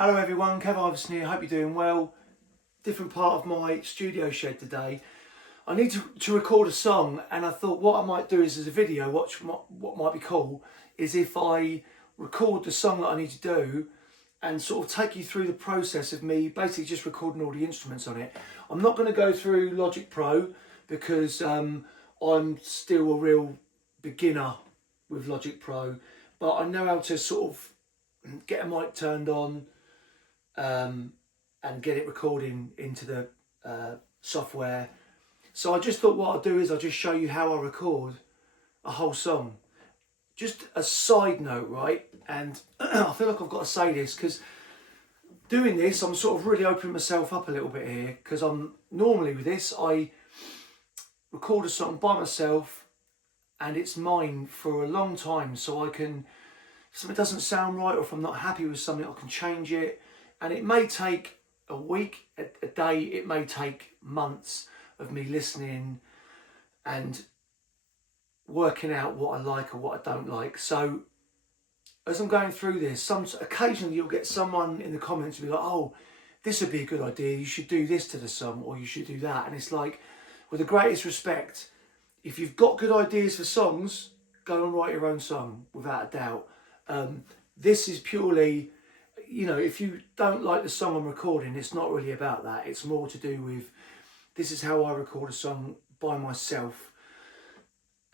Hello everyone, Kev Iverson here, hope you're doing well. Different part of my studio shed today. I need to record a song, and I thought what I might do is as a video, what might be cool is if I record the song that I need to do and sort of take you through the process of me basically just recording all the instruments on it. I'm not going to go through Logic Pro because I'm still a real beginner with Logic Pro, but I know how to sort of get a mic turned on and get it recording into the software. So I just thought what I'll do is I'll just show you how I record a whole song. Just a side note, right? And I feel like I've got to say this because doing this, I'm sort of really opening myself up a little bit here, because I'm normally with this, I record a song by myself and it's mine for a long time, so I can, if something doesn't sound right or if I'm not happy with something, I can change it. And it may take a week, a day, it may take months of me listening and working out what I like or what I don't like. So as I'm going through this, occasionally you'll get someone in the comments be like, oh, this would be a good idea, you should do this to the song, or you should do that. And it's like, with the greatest respect, if you've got good ideas for songs, go and write your own song, without a doubt. This is purely, you know, if you don't like the song I'm recording, it's not really about that. It's more to do with, this is how I record a song by myself.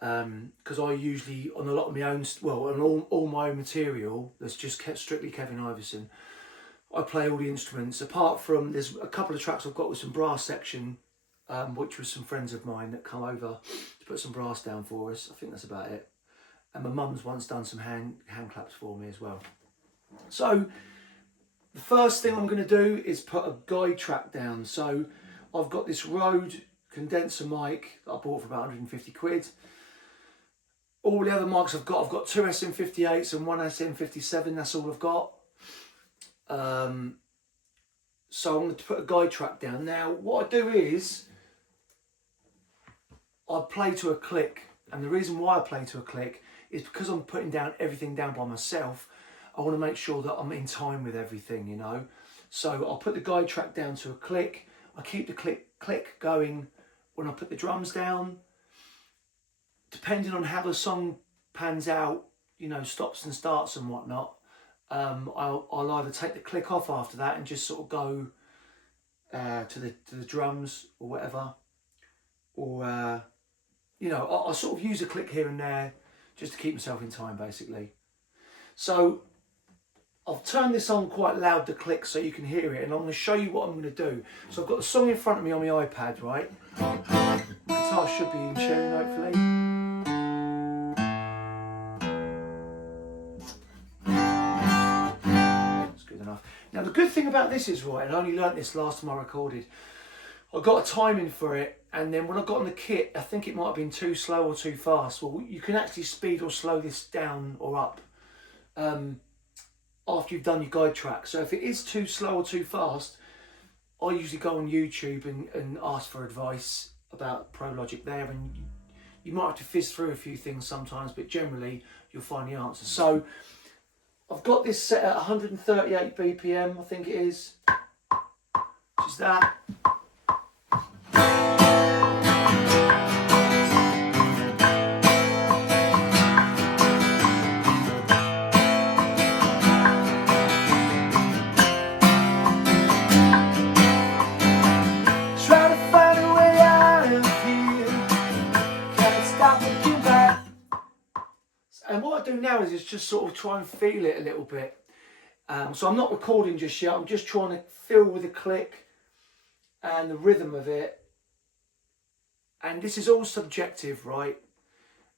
Because I usually, on a lot of my own, well, on all my own material, that's just strictly Kevin Iverson, I play all the instruments, apart from, there's a couple of tracks I've got with some brass section, which was some friends of mine that come over to put some brass down for us. I think that's about it. And my mum's once done some hand claps for me as well. So the first thing I'm going to do is put a guide track down. So I've got this Rode condenser mic that I bought for about 150 quid. All the other mics I've got two SM58s and one SM57, that's all I've got. So I'm going to put a guide track down. Now what I do is, I play to a click, and the reason why I play to a click is because I'm putting down everything down by myself. I want to make sure that I'm in time with everything, you know. So I'll put the guide track down to a click. I keep the click going when I put the drums down. Depending on how the song pans out, you know, stops and starts and whatnot, I'll either take the click off after that and just sort of go to the drums or whatever, or you know, I'll sort of use a click here and there just to keep myself in time, basically. So I've turned this on quite loud, the click, so you can hear it, and I'm going to show you what I'm going to do. So I've got the song in front of me on my iPad, right? The guitar should be in tune, hopefully. Now the good thing about this is, right, and I only learnt this last time I recorded, I got a timing for it, and then when I got on the kit, I think it might have been too slow or too fast. Well, you can actually speed or slow this down or up after you've done your guide track. So if it is too slow or too fast, I usually go on YouTube and ask for advice about Pro Logic there, and you might have to fizz through a few things sometimes, but generally you'll find the answer. So I've got this set at 138 BPM, I think it is, which is that. Try to find a way out of here, can't stop looking back. And what I do now is just sort of try and feel it a little bit. So I'm not recording just yet, I'm just trying to feel with the click and the rhythm of it. And this is all subjective, right?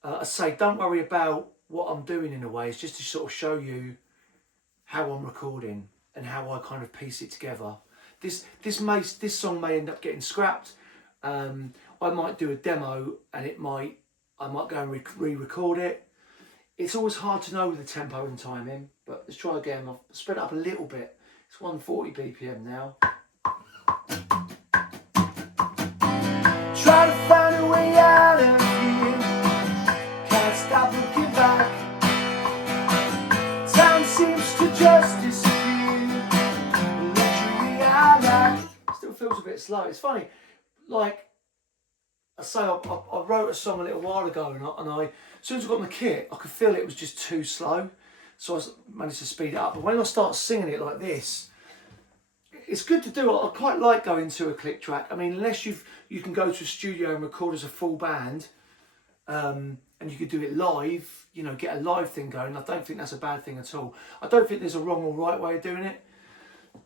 I say, don't worry about what I'm doing in a way, it's just to sort of show you how I'm recording and how I kind of piece it together. This song may end up getting scrapped. I might do a demo and I might go and re-record it. It's always hard to know with the tempo and timing, but let's try again. I've sped it up a little bit. It's 140 BPM now. Try to find a way out of here, can't stop looking back. Time seems to just disappear. feels a bit slow. It's funny, like I say, I wrote a song a little while ago, and I, as soon as I got in the kit, I could feel it was just too slow. So I managed to speed it up. But when I start singing it like this, it's good to do. I quite like going to a click track. I mean, unless you can go to a studio and record as a full band, and you could do it live, you know, get a live thing going. I don't think that's a bad thing at all. I don't think there's a wrong or right way of doing it.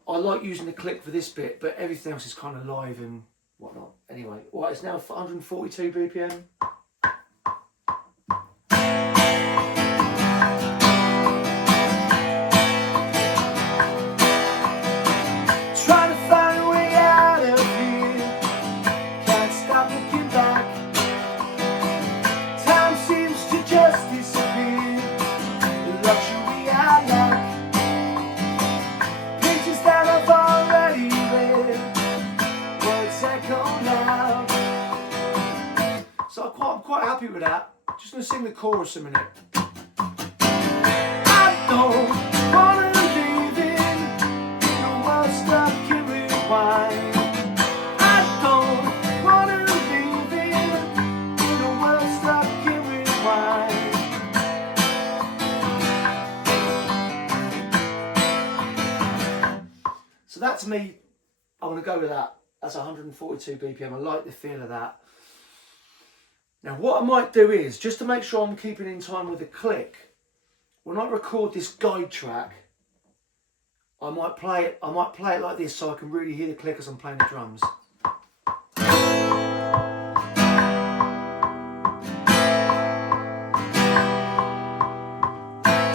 I like using the click for this bit, but everything else is kind of live and whatnot. Anyway, right, it's now 142 BPM. So I'm quite happy with that. Just going to sing the chorus a minute. I don't want to live in a world stuck in rewind. I don't want to live in a world stuck in rewind. So that's me. I'm going to go with that. That's 142 BPM. I like the feel of that. Now what I might do is, just to make sure I'm keeping in time with the click, when I record this guide track, I might play it like this so I can really hear the click as I'm playing the drums.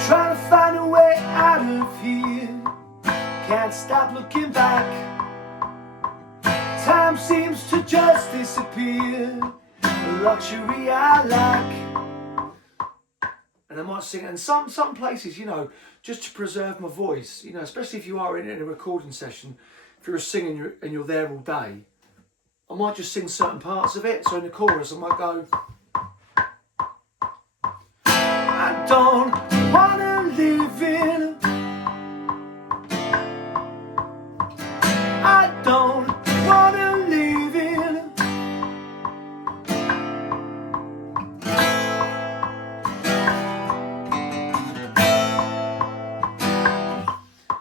Trying to find a way out of here, can't stop looking back. Time seems to just disappear. Luxury I lack. And I might sing it in some places, you know, just to preserve my voice, you know, especially if you are in a recording session, if you're a singer and you're there all day, I might just sing certain parts of it. So in the chorus I might go, I don't want to live in, I don't want to live in.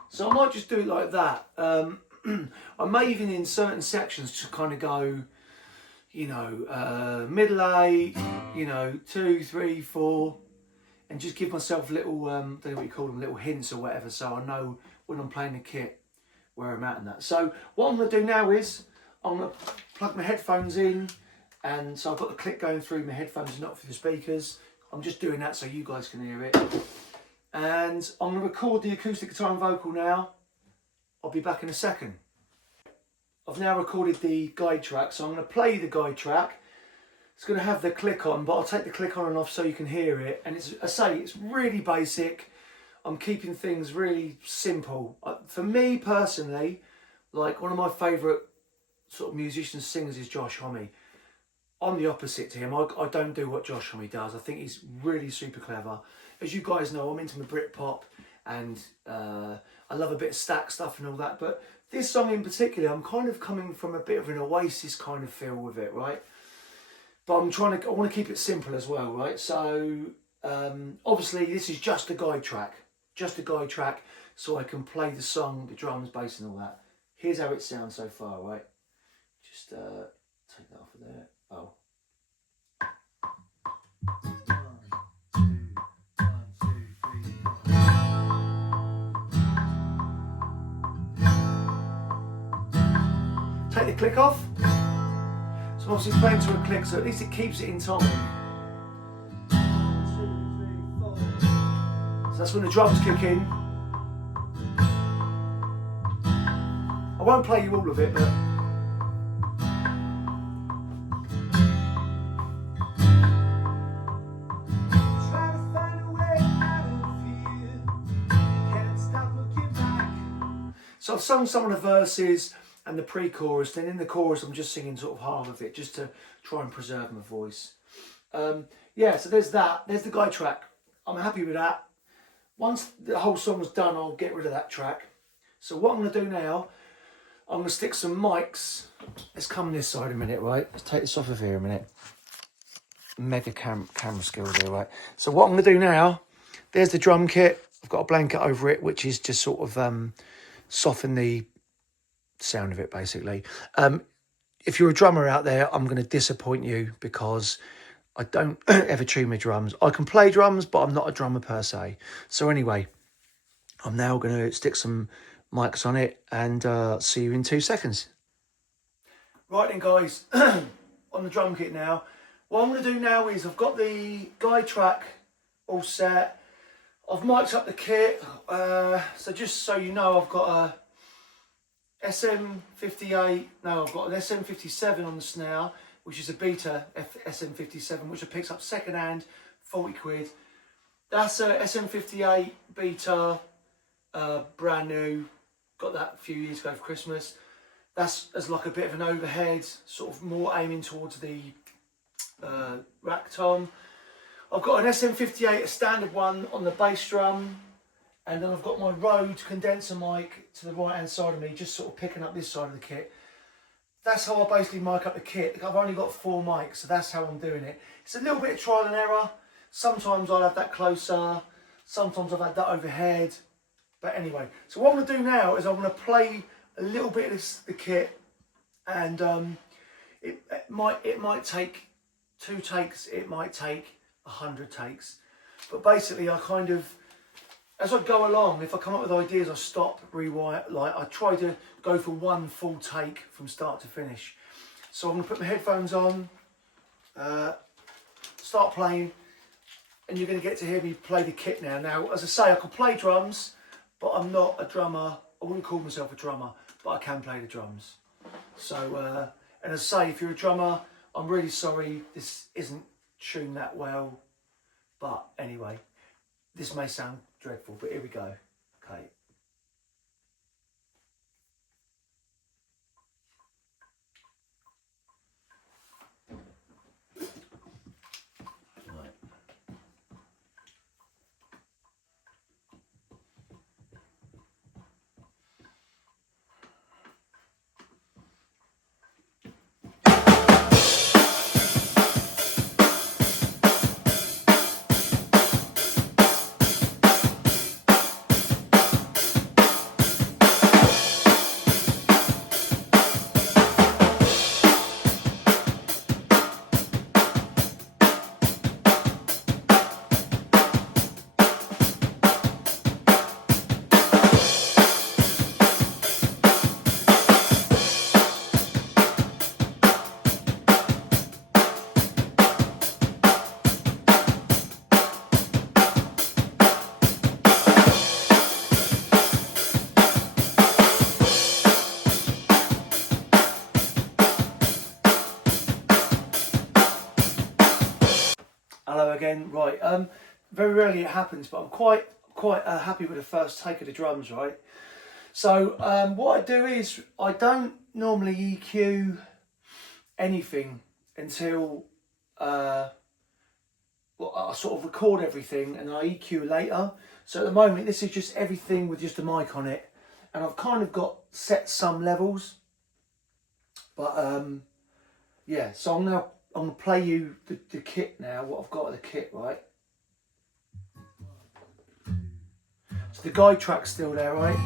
So I might just do it like that. I may even in certain sections just kind of go, you know, middle eight, you know, 2, 3, 4, and just give myself little, don't know what you call them, little hints or whatever, so I know when I'm playing the kit where I'm at and that. So what I'm going to do now is I'm going to plug my headphones in, and so I've got the click going through my headphones, not through the speakers. I'm just doing that so you guys can hear it. And I'm going to record the acoustic guitar and vocal now. I'll be back in a second. I've now recorded the guide track, so I'm going to play the guide track. It's going to have the click on, but I'll take the click on and off so you can hear it. And it's, I say, it's really basic. I'm keeping things really simple. For me personally, like one of my favourite sort of musicians, singers is Josh Homme. I'm the opposite to him. I don't do what Josh Homme does. I think he's really super clever. As you guys know, I'm into my Britpop, and I love a bit of stack stuff and all that. But this song in particular, I'm kind of coming from a bit of an Oasis kind of feel with it, right? But I want to keep it simple as well, right? So obviously this is just a guide track, so I can play the song, the drums, bass and all that. Here's how it sounds so far, right? Just take that off of there. Oh. Take the click off. So obviously it's playing to a click, so at least it keeps it in time. 1, 2, 3, 4. So that's when the drums kick in. I won't play you all of it, but so I've sung some of the verses and the pre-chorus, then in the chorus I'm just singing sort of half of it, just to try and preserve my voice. Yeah, so there's that, there's the guide track. I'm happy with that. Once the whole song's done, I'll get rid of that track. So what I'm going to do now, I'm going to stick some mics. Let's come this side a minute, right? Let's take this off of here a minute. Mega camera skills here, right? So what I'm going to do now, there's the drum kit. I've got a blanket over it, which is just sort of soften the sound of it, basically. If you're a drummer out there, I'm going to disappoint you because I don't ever tune my drums. I can play drums, but I'm not a drummer per se. So anyway, I'm now going to stick some mics on it and see you in 2 seconds. Right then, guys, on the drum kit now. What I'm going to do now is I've got the guide track all set. I've mic'd up the kit. So just so you know, I've got a SM58, no, I've got an SM57 on the snare, which is a beta SM57, which picks up second hand, 40 quid. That's a SM58 beta, brand new, got that a few years ago for Christmas. That's as like a bit of an overhead, sort of more aiming towards the rack tom. I've got an SM58, a standard one on the bass drum, and then I've got my Rode condenser mic to the right hand side of me, just sort of picking up this side of the kit. That's how I basically mic up the kit. I've only got 4 mics, so that's how I'm doing it. It's a little bit of trial and error. Sometimes I'll have that closer, sometimes I've had that overhead. But anyway, so what I'm going to do now is I'm going to play a little bit of the kit, and it might take 2 takes, it might take 100 takes. But basically I kind of, as I go along, if I come up with ideas, I stop, rewire, like I try to go for 1 full take from start to finish. So I'm going to put my headphones on, start playing, and you're going to get to hear me play the kit now. Now, as I say, I can play drums, but I'm not a drummer. I wouldn't call myself a drummer, but I can play the drums. So, and as I say, if you're a drummer, I'm really sorry, this isn't tuned that well. But anyway, this may sound dreadful, but here we go. Okay. Hello again. Right, very rarely it happens, but I'm quite happy with the first take of the drums, right? So what I do is I don't normally EQ anything until well, I sort of record everything and I EQ later. So at the moment this is just everything with just a mic on it, and I've kind of got set some levels, but yeah, so I'm going to play you the kit now, what I've got of the kit, right? So the guide track's still there, right?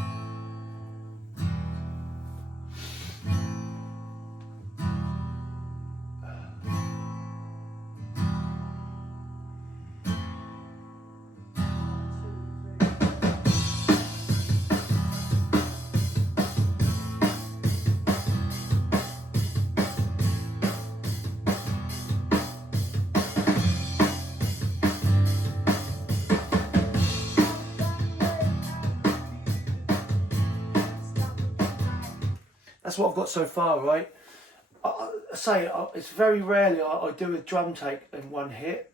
That's what I've got so far, right? I say it's very rarely I do a drum take in one hit,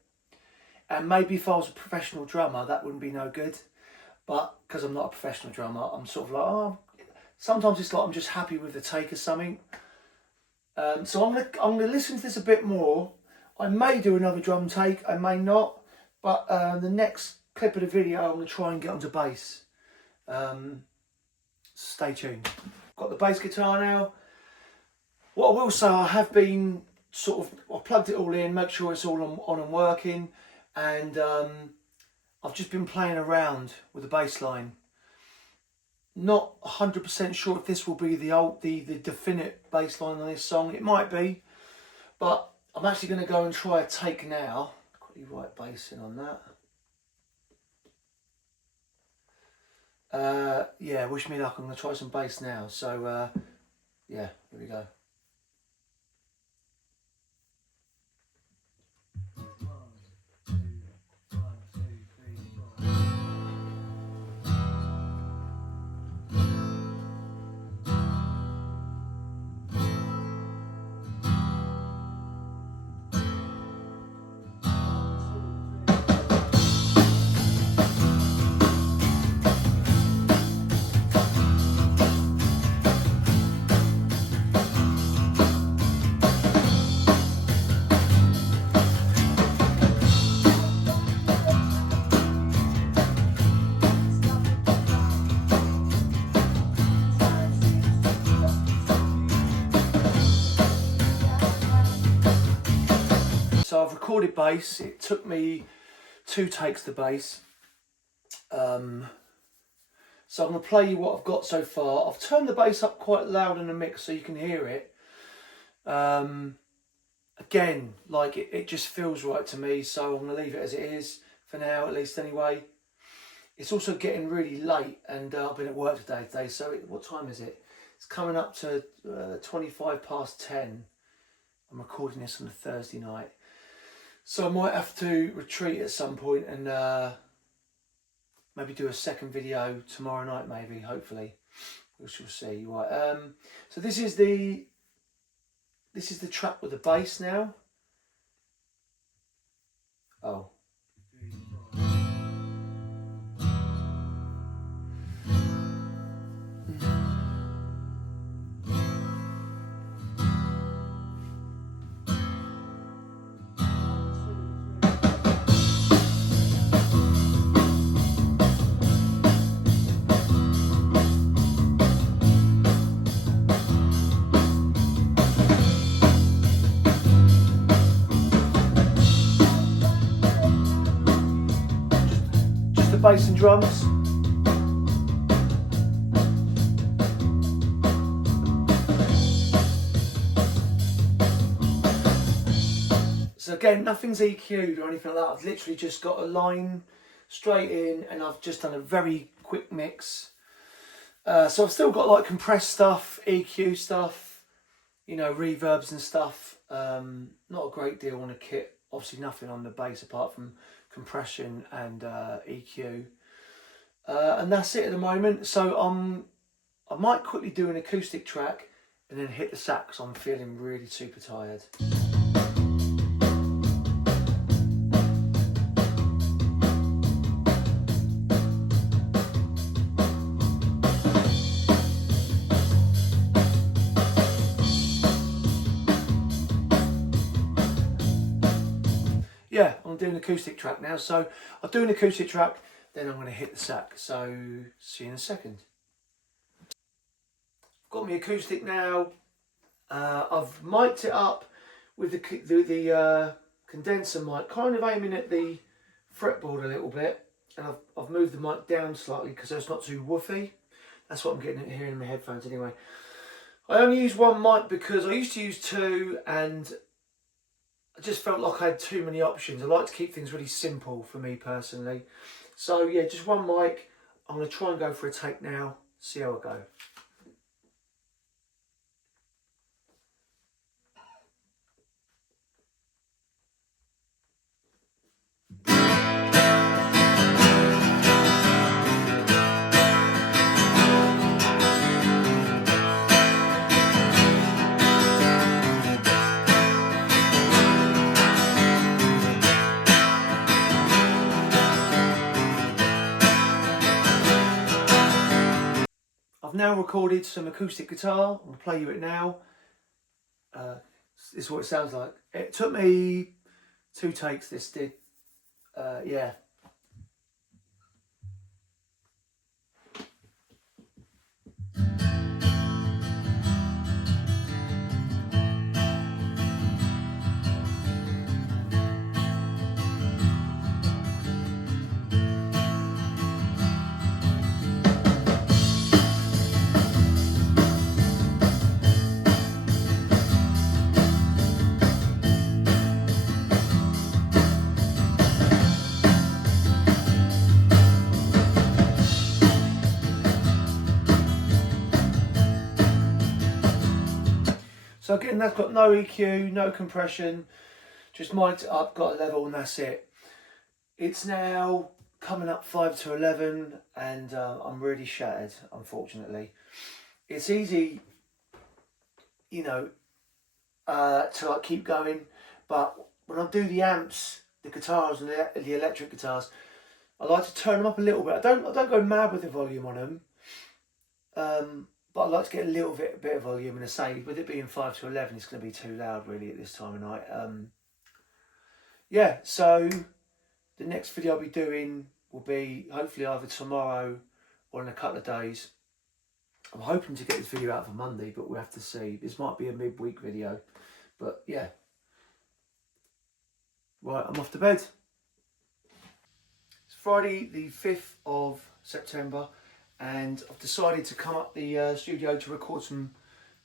and maybe if I was a professional drummer that wouldn't be no good, but because I'm not a professional drummer, I'm sort of like, oh, sometimes it's like I'm just happy with the take of something. So I'm gonna listen to this a bit more. I may do another drum take, I may not, but the next clip of the video I'm gonna try and get onto bass. Stay tuned. got the bass guitar now. What I will say, I have been I plugged it all in, make sure it's all on and working, and I've just been playing around with the bass line. Not 100% sure if this will be the definite bass line on this song. It might be, but I'm actually going to go and try a take now. Quickly write bass in on that. Yeah, wish me luck. I'm going to try some bass now. So yeah, here we go. So I've recorded bass. It took me 2 takes to bass. So I'm going to play you what I've got so far. I've turned the bass up quite loud in the mix so you can hear it. Again, like it just feels right to me, so I'm going to leave it as it is for now, at least anyway. It's also getting really late, and I've been at work today. So what time is it? It's coming up to 25 past 10. I'm recording this on a Thursday night. So I might have to retreat at some point and maybe do a second video tomorrow night, maybe, hopefully. We shall see. Right. So this is the track with the bass now. Oh. Bass and drums. So again, nothing's EQ'd or anything like that. I've literally just got a line straight in, and I've just done a very quick mix. So I've still got like compressed stuff, EQ stuff, you know, reverbs and stuff. Not a great deal on a kit. Obviously nothing on the bass apart from compression and EQ. And that's it at the moment. So I might quickly do an acoustic track and then hit the sax. I'm feeling really super tired. Yeah, I'm doing an acoustic track now. So I'll do an acoustic track, then I'm going to hit the sax. So see you in a second. Got my acoustic now. I've mic'd it up with the condenser mic, kind of aiming at the fretboard a little bit, and I've moved the mic down slightly because it's not too woofy. That's what I'm getting here in my headphones anyway. I only use one mic because I used to use 2, and I just felt like I had too many options. I like to keep things really simple for me personally. So yeah, just one mic. I'm going to try and go for a take now, see how I go. I've now recorded some acoustic guitar. I'm going to play you it now. This is what it sounds like. It took me 2 takes, this did. Yeah. So again, that's got no EQ, no compression, just mic'd up, got a level, and that's it. It's now coming up 5 to 11, and I'm really shattered, unfortunately. It's easy, you know, to like keep going, but when I do the amps, the guitars and the electric guitars, I like to turn them up a little bit. I don't go mad with the volume on them, but I like to get a little bit of volume. And I say, with it being 5 to 11, it's going to be too loud really at this time of night. Yeah, so the next video I'll be doing will be hopefully either tomorrow or in a couple of days. I'm hoping to get this video out for Monday, but we'll have to see. This might be a midweek video, but yeah. Right, I'm off to bed. It's Friday the 5th of September, and I've decided to come up the studio to record some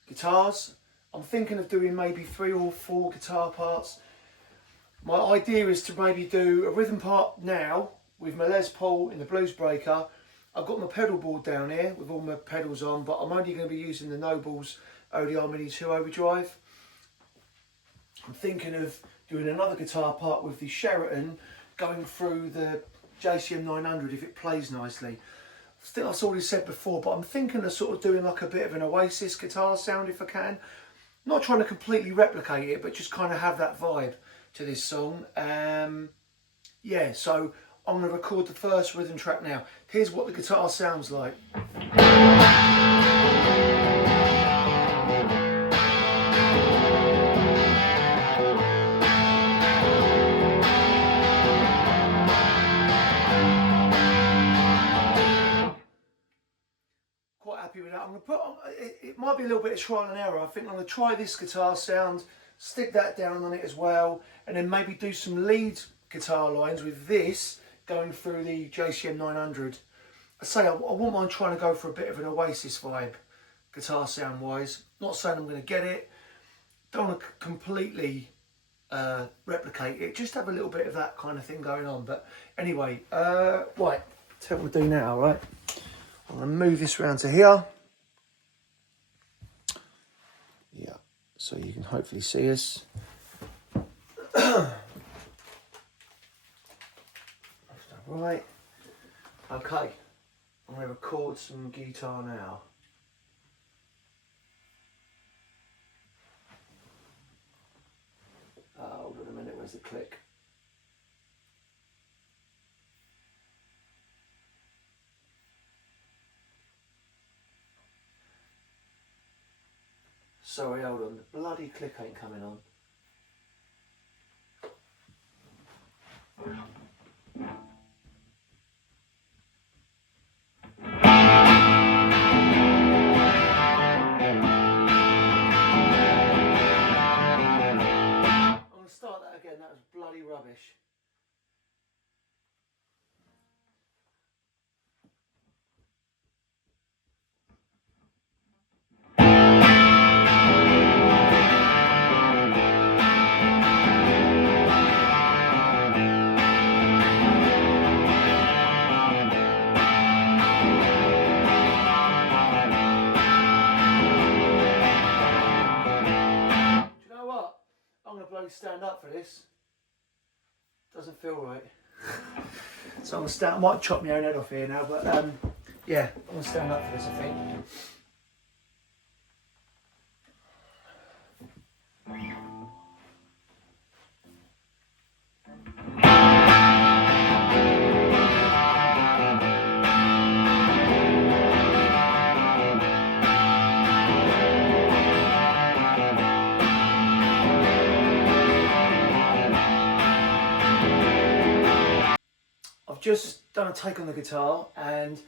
guitars. I'm thinking of doing maybe 3 or 4 guitar parts. My idea is to maybe do a rhythm part now with my Les Paul in the Blues Breaker. I've got my pedal board down here with all my pedals on, but I'm only going to be using the Noble's ODR Mini 2 Overdrive. I'm thinking of doing another guitar part with the Sheraton going through the JCM 900 if it plays nicely. I think I've already said before, but I'm thinking of sort of doing like a bit of an Oasis guitar sound if I can. Not trying to completely replicate it, but just kind of have that vibe to this song. Yeah, so I'm going to record the first rhythm track now. Here's what the guitar sounds like. Quite happy with that. I'm going to put on, it might be a little bit of trial and error. I think I'm going to try this guitar sound, stick that down on it as well, and then maybe do some lead guitar lines with this going through the JCM 900. I say I wouldn't mind trying to go for a bit of an Oasis vibe, guitar sound wise. Not saying I'm going to get it. Don't want to completely replicate it. Just have a little bit of that kind of thing going on. But anyway, right. Tell what we'll do now, right? I'm going to move this round to here. Yeah, so you can hopefully see us. Right. Okay. I'm going to record some guitar now. Hold on a minute, where's the click? Sorry, hold on, the bloody click ain't coming on. I'm going to start that again, that was bloody rubbish. Stand up for this. Doesn't feel right. So I'm gonna stand. I might chop my own head off here now, but yeah, I'm gonna stand up for this, I think. I've just done a take on the guitar, and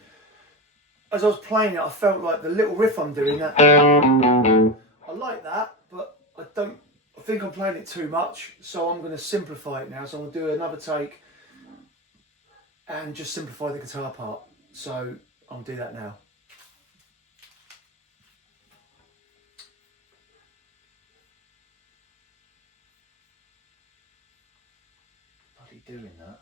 as I was playing it, I felt like the little riff I'm doing, that I like that, but I think I'm playing it too much, so I'm going to simplify it now. So I'm going to do another take and just simplify the guitar part. So I'll do that now. Bloody doing that.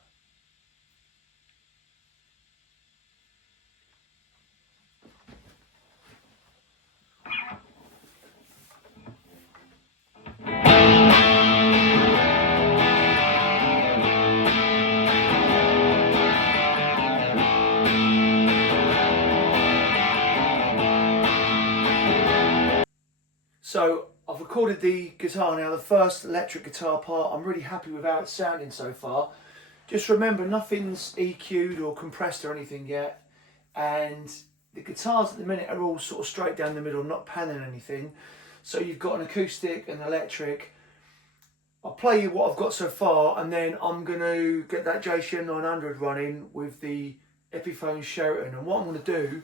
So I've recorded the guitar now, the first electric guitar part. I'm really happy with how it's sounding so far. Just remember, nothing's EQ'd or compressed or anything yet. And the guitars at the minute are all sort of straight down the middle, not panning anything. So you've got an acoustic and electric. I'll play you what I've got so far, and then I'm going to get that JCM 900 running with the Epiphone Sheraton. And what I'm going to do,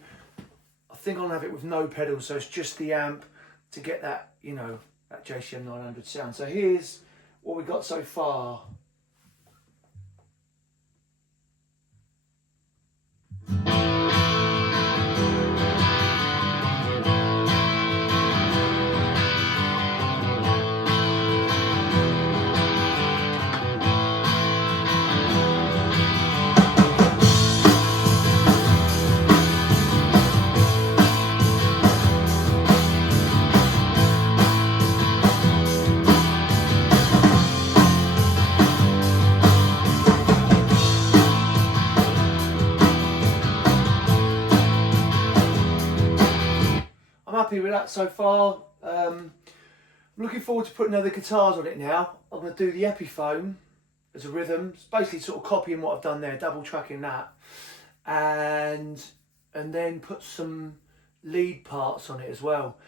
I think I'll have it with no pedals, so it's just the amp to get that, you know, that JCM 900 sound. So here's what we got so far. Happy with that so far. I'm looking forward to putting other guitars on it now. I'm going to do the Epiphone as a rhythm. It's basically sort of copying what I've done there, double tracking that, and then put some lead parts on it as well.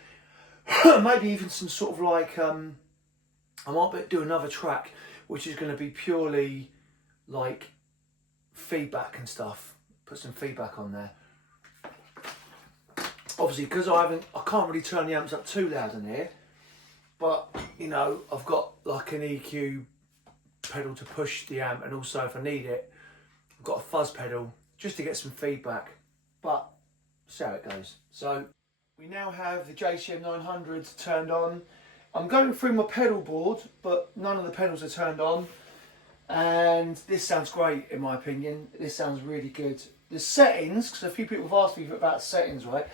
Maybe even some sort of like I might do another track which is going to be purely like feedback and stuff. Put some feedback on there. Obviously, because I can't really turn the amps up too loud in here, but you know, I've got like an EQ pedal to push the amp, and also if I need it, I've got a fuzz pedal just to get some feedback. But see how it goes. So we now have the JCM 900 turned on. I'm going through my pedal board, but none of the pedals are turned on, and this sounds great in my opinion. This sounds really good. The settings, because a few people have asked me about settings, right?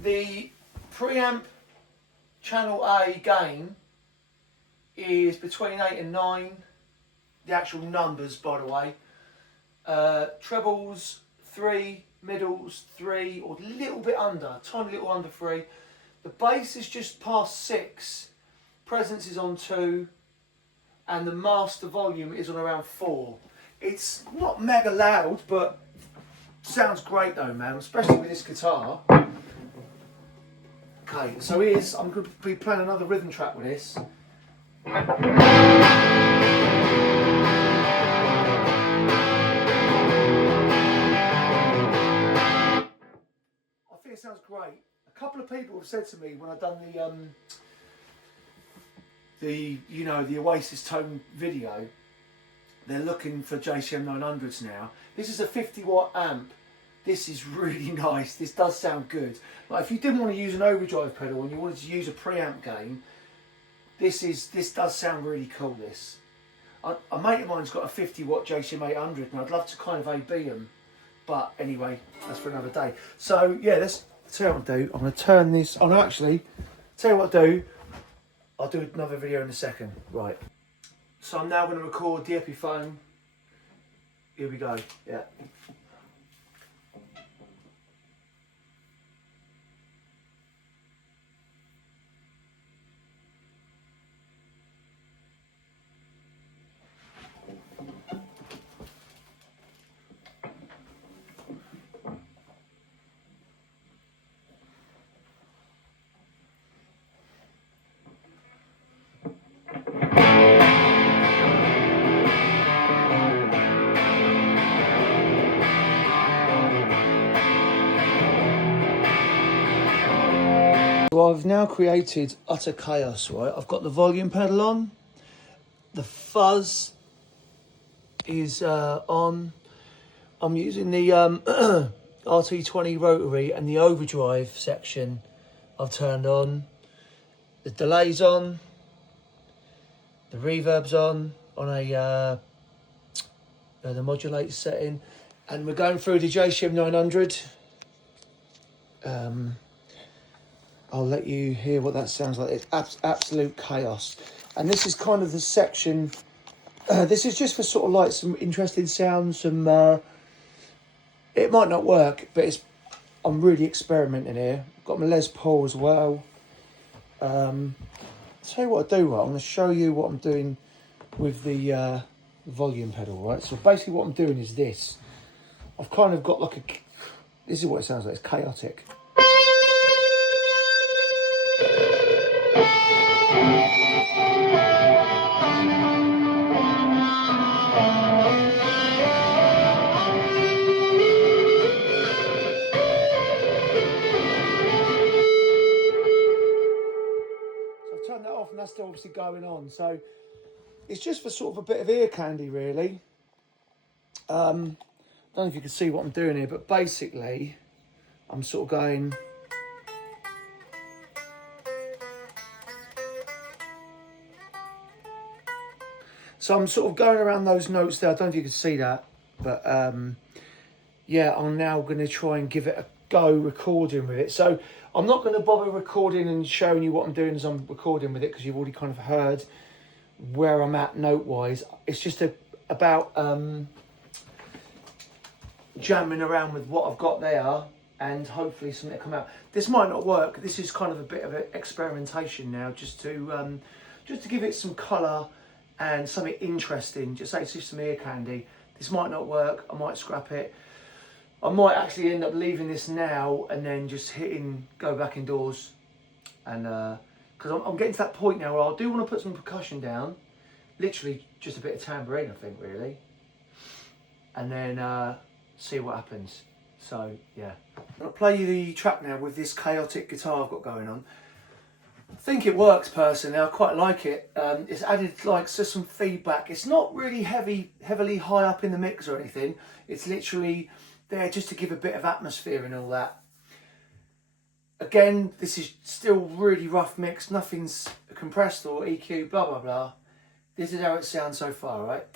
The preamp channel A gain is between 8 and 9, the actual numbers by the way. Trebles 3, middles 3, or a little bit under, tiny little under 3. The bass is just past 6, presence is on 2, and the master volume is on around 4. It's not mega loud, but sounds great though, man, especially with this guitar. Okay, so I'm going to be playing another rhythm track with this. I think it sounds great. A couple of people have said to me when I've done the Oasis Tone video, they're looking for JCM 900s now. This is a 50-watt amp. This is really nice. This does sound good. Like if you didn't want to use an overdrive pedal and you wanted to use a preamp gain, this does sound really cool. This, a mate of mine's got a 50-watt JCM 800, and I'd love to kind of AB them, but anyway, that's for another day. So yeah, let's tell you what I'll do. I'm going to turn this. Oh no, actually, tell you what I'll do. I'll do another video in a second. Right. So I'm now going to record the Epiphone. Here we go. Yeah. So I've now created utter chaos, right? I've got the volume pedal on, the fuzz is on, I'm using the RT20 rotary, and the overdrive section I've turned on, the delay's on, the reverb's on a the modulate setting, and we're going through the JCM 900. I'll let you hear what that sounds like. It's absolute chaos. And this is kind of the section, this is just for sort of like some interesting sounds, some, it might not work, but I'm really experimenting here. Got my Les Paul as well. Tell you what I do, right? I'm going to show you what I'm doing with the volume pedal, right? So basically what I'm doing is this. I've kind of got like a... This is what it sounds like. It's chaotic. Turn that off and that's still obviously going on, so it's just for sort of a bit of ear candy really. Don't know if you can see what I'm doing here, but basically I'm sort of going so I'm sort of going around those notes there. I don't know if you can see that, but yeah, I'm now going to try and give it a go recording with it. So I'm not going to bother recording and showing you what I'm doing as I'm recording with it, because you've already kind of heard where I'm at note wise. It's just about jamming around with what I've got there and hopefully something to come out. This might not work. This is kind of a bit of an experimentation now, just to give it some colour and something interesting. Just say it's just some ear candy. This might not work. I might scrap it. I might actually end up leaving this now and then just go back indoors, and because I'm getting to that point now where I do want to put some percussion down, literally just a bit of tambourine, I think, really, and then see what happens. So yeah, I'll play you the track now with this chaotic guitar I've got going on. I think it works personally. I quite like it. It's added like some feedback. It's not really heavily high up in the mix or anything. It's literally there just to give a bit of atmosphere and all that. Again, this is still really rough mix. Nothing's compressed or EQ, blah blah blah. This is how it sounds so far, right?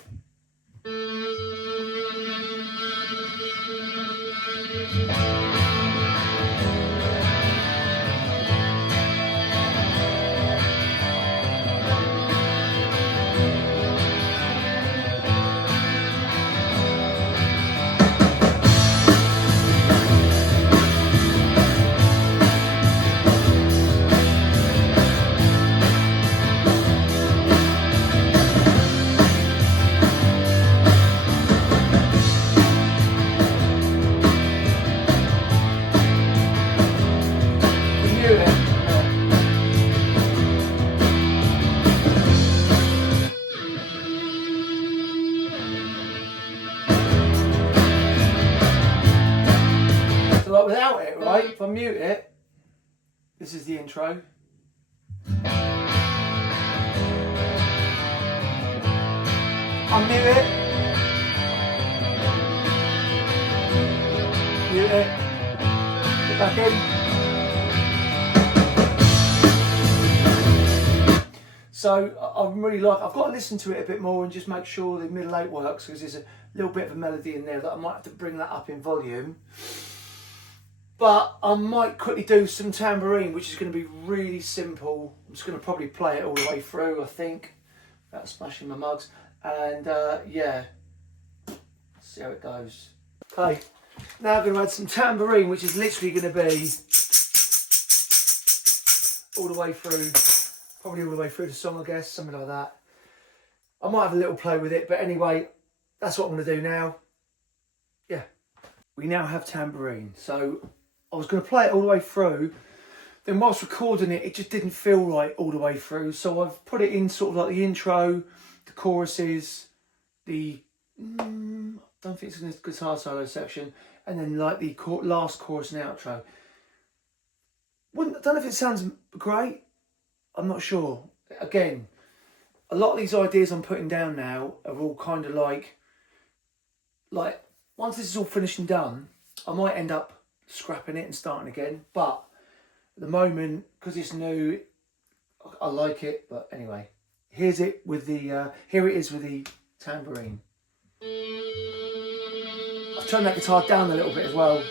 Like without it, right? If I mute it, this is the intro. Unmute it. Mute it. Get back in. So I've got to listen to it a bit more and just make sure the middle 8 works, because there's a little bit of a melody in there that I might have to bring that up in volume. But I might quickly do some tambourine, which is going to be really simple. I'm just going to probably play it all the way through, I think, without smashing my mugs. And yeah, see how it goes. Okay, now I'm going to add some tambourine, which is literally going to be all the way through, probably all the way through the song, I guess, something like that. I might have a little play with it, but anyway, that's what I'm going to do now. Yeah, we now have tambourine. So I was going to play it all the way through, then whilst recording it, it just didn't feel right all the way through. So I've put it in sort of like the intro, the choruses, I don't think it's in the guitar solo section, and then like the last chorus and outro. I don't know if it sounds great. I'm not sure. Again, a lot of these ideas I'm putting down now are all kind of like once this is all finished and done, I might end up scrapping it and starting again. But at the moment, because it's new, I like it. But anyway, here it is with the tambourine. I've turned that guitar down a little bit as well.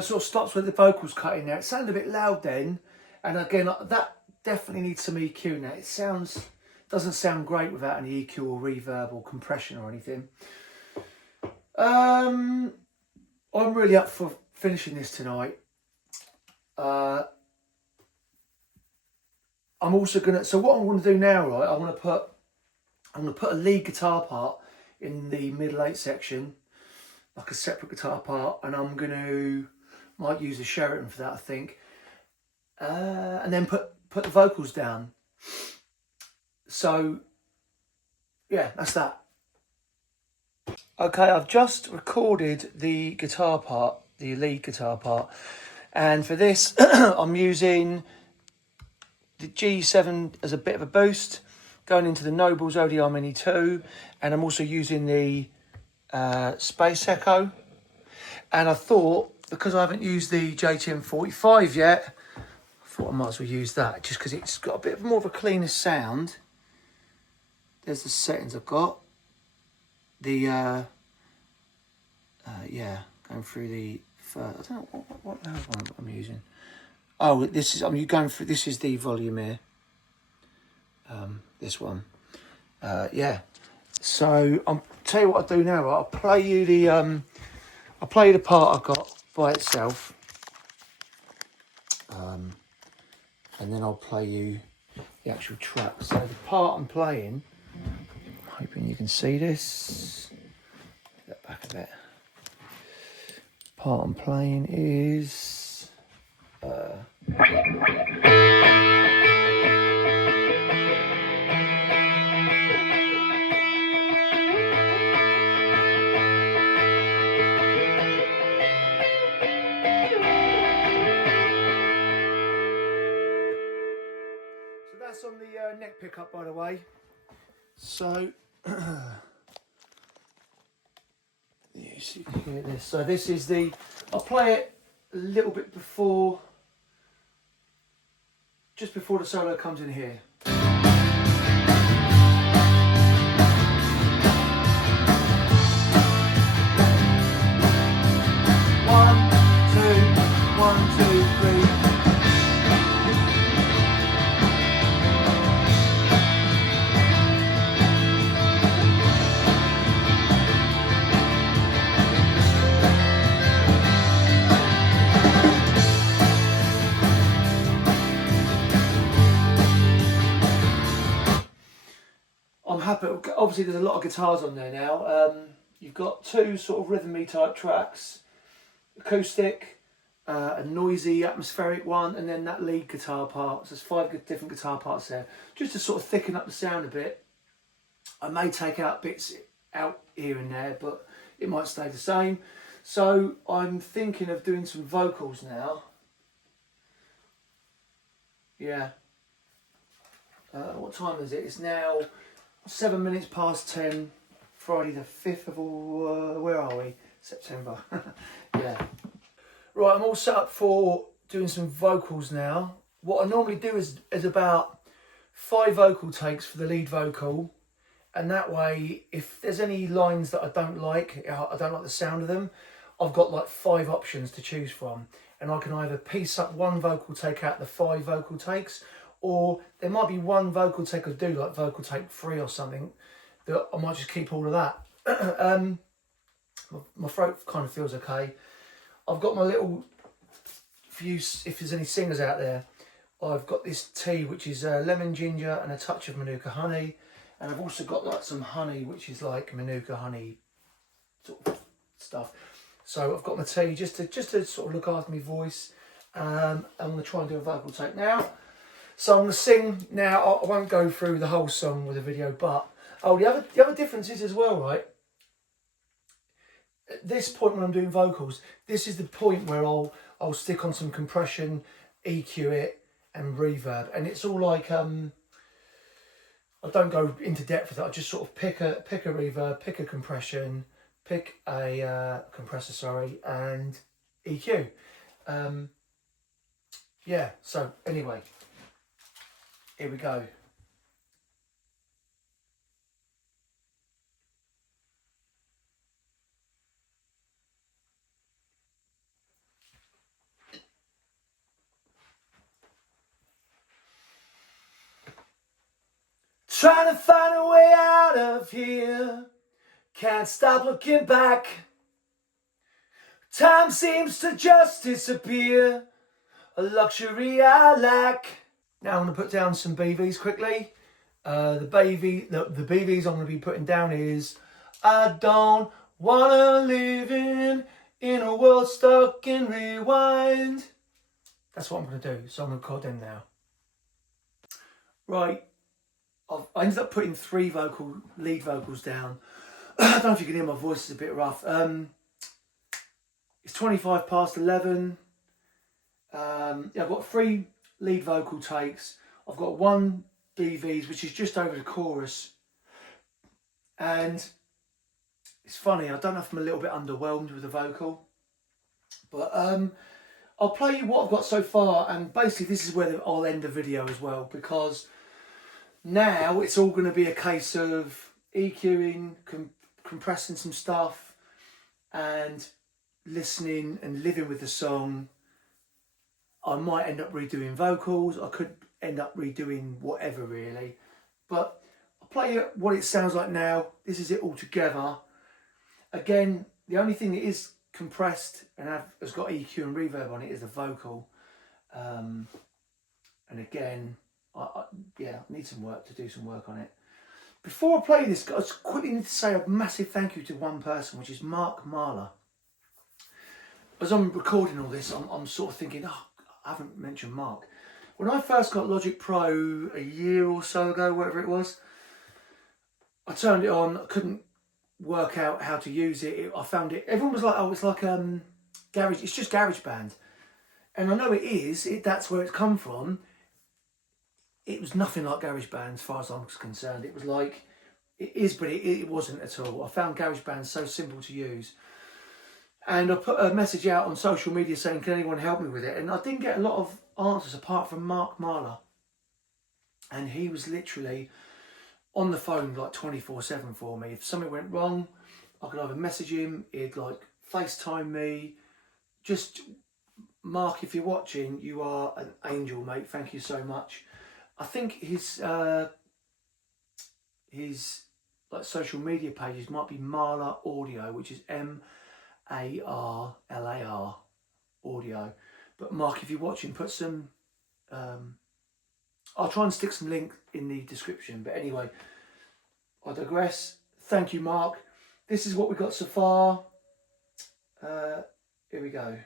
So it sort of stops where the vocals cut in there. It sounded a bit loud then, and again that definitely needs some EQ now. It doesn't sound great without any EQ or reverb or compression or anything. I'm really up for finishing this tonight. I'm also gonna. So what I'm going to do now, right? I'm going to put a lead guitar part in the middle 8 section, like a separate guitar part, and I'm going to might use the Sheraton for that, I think, and then put the vocals down. So yeah, that's that. Okay, I've just recorded the guitar part, the lead guitar part, and for this I'm using the G7 as a bit of a boost, going into the Noble's ODR Mini 2, and I'm also using the Space Echo. And I thought, because I haven't used the JTM 45 yet, I thought I might as well use that, just because it's got a bit more of a cleaner sound. There's the settings I've got. The yeah, going through the first, I don't know what loud one I'm using. Oh, this is this is the volume here. This one. Yeah. So I'll tell you what I'll do now. Right? I'll play you the part I've got by itself. And then I'll play you the actual track. So the part I'm playing, I'm hoping you can see this. Get that back a bit. Part I'm playing is so that's on the neck pickup, by the way. So yes, you can hear this. So this is I'll play it a little bit before, just before the solo comes in here. One, two, three. I'm happy. Obviously, there's a lot of guitars on there now. You've got 2 sort of rhythmy type tracks, acoustic, a noisy atmospheric one, and then that lead guitar part. So there's 5 different guitar parts there, just to sort of thicken up the sound a bit. I may take out bits out here and there, but it might stay the same. So I'm thinking of doing some vocals now. Yeah. What time is it? It's now 7 minutes past 10, Friday the 5th of, where are we? September. Yeah. Right, I'm all set up for doing some vocals now. What I normally do is about 5 vocal takes for the lead vocal. And that way, if there's any lines that I don't like the sound of them, I've got like 5 options to choose from. And I can either piece up 1 vocal take out the 5 vocal takes, or there might be 1 vocal take I do, like vocal take 3 or something, that I might just keep all of that. My throat kind of feels okay. I've got my little, if there's any singers out there, I've got this tea which is lemon ginger and a touch of Manuka honey, and I've also got like some honey which is like Manuka honey sort of stuff. So I've got my tea just to sort of look after my voice. I'm going to try and do a vocal take now. So I'm going to sing now. I won't go through the whole song with a video, but the other difference is as well, right? At this point when I'm doing vocals, this is the point where I'll stick on some compression, EQ it, and reverb, and it's all like I don't go into depth with it. I just sort of pick a reverb, pick a compression, pick a compressor, sorry, and EQ. Yeah. So anyway. Here we go. Trying to find a way out of here, can't stop looking back. Time seems to just disappear, a luxury I lack. Now I'm going to put down some BVs quickly. The BVs I'm going to be putting down is I don't want to live in a world stuck in rewind. That's what I'm going to do, so I'm going to record them now. Right, I ended up putting 3 lead vocals down. I don't know if you can hear my voice is a bit rough. It's 25 past 11. I've got 3 lead vocal takes. I've got 1 BVs, which is just over the chorus. And it's funny, I don't know if I'm a little bit underwhelmed with the vocal. But I'll play you what I've got so far, and basically this is where I'll end the video as well, because now it's all going to be a case of EQing, compressing some stuff, and listening and living with the song. I might end up redoing vocals, I could end up redoing whatever really, but I'll play you what it sounds like now. This is it all together. Again, the only thing that is compressed and has got EQ and reverb on it is the vocal, and again I need some work to do some work on it. Before I play this, I just quickly need to say a massive thank you to one person, which is Mark Marler. As I'm recording all this, I'm sort of thinking, oh, I haven't mentioned Mark. When I first got Logic Pro a year or so ago, whatever it was, I turned it on, I couldn't work out how to use it. I found it, everyone was like, oh, it's like garage, it's just GarageBand. And I know it is, that's where it's come from. It was nothing like GarageBand as far as I'm concerned. It was like, it is, but it wasn't at all. I found GarageBand so simple to use. And I put a message out on social media saying, can anyone help me with it? And I didn't get a lot of answers apart from Mark Marler. And he was literally on the phone like 24/7 for me. If something went wrong, I could either message him, he'd like FaceTime me. Just, Mark, if you're watching, you are an angel, mate. Thank you so much. I think his like social media pages might be Marler Audio, which is MARLAR Audio. But Mark, if you're watching, put some I'll try and stick some link in the description, but anyway, I digress. Thank you, Mark. This is what we got so far. Here we go.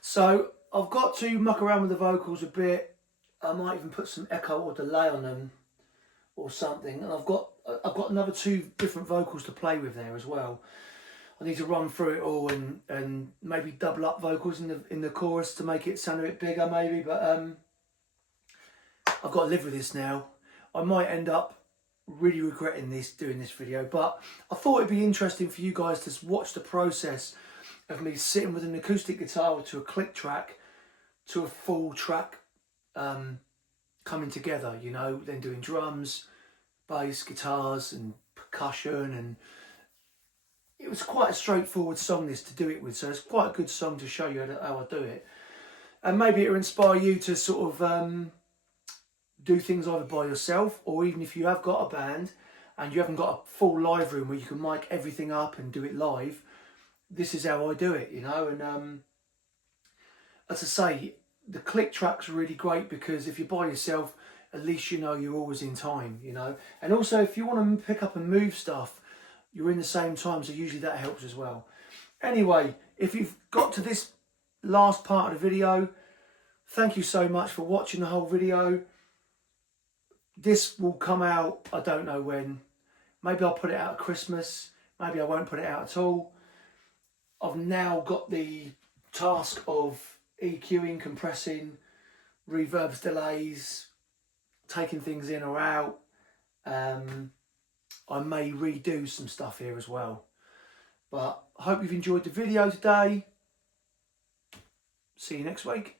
So I've got to muck around with the vocals a bit. I might even put some echo or delay on them or something. And I've got another 2 different vocals to play with there as well. I need to run through it all and maybe double up vocals in the chorus to make it sound a bit bigger maybe. But I've got to live with this now. I might end up really regretting doing this video, but I thought it'd be interesting for you guys to watch the process of me sitting with an acoustic guitar to a click track to a full track coming together, you know, then doing drums, bass, guitars and percussion, and it was quite a straightforward song this to do it with, so it's quite a good song to show you how I do it. And maybe it'll inspire you to sort of do things either by yourself, or even if you have got a band and you haven't got a full live room where you can mic everything up and do it live, this is how I do it, you know. And as I say, the click track's really great because if you're by yourself, at least you know you're always in time, you know. And also if you want to pick up and move stuff, you're in the same time, so usually that helps as well. Anyway, if you've got to this last part of the video, thank you so much for watching the whole video. This will come out, I don't know when. Maybe I'll put it out at Christmas. Maybe I won't put it out at all. I've now got the task of EQing, compressing, reverbs, delays, taking things in or out. I may redo some stuff here as well. But I hope you've enjoyed the video today. See you next week.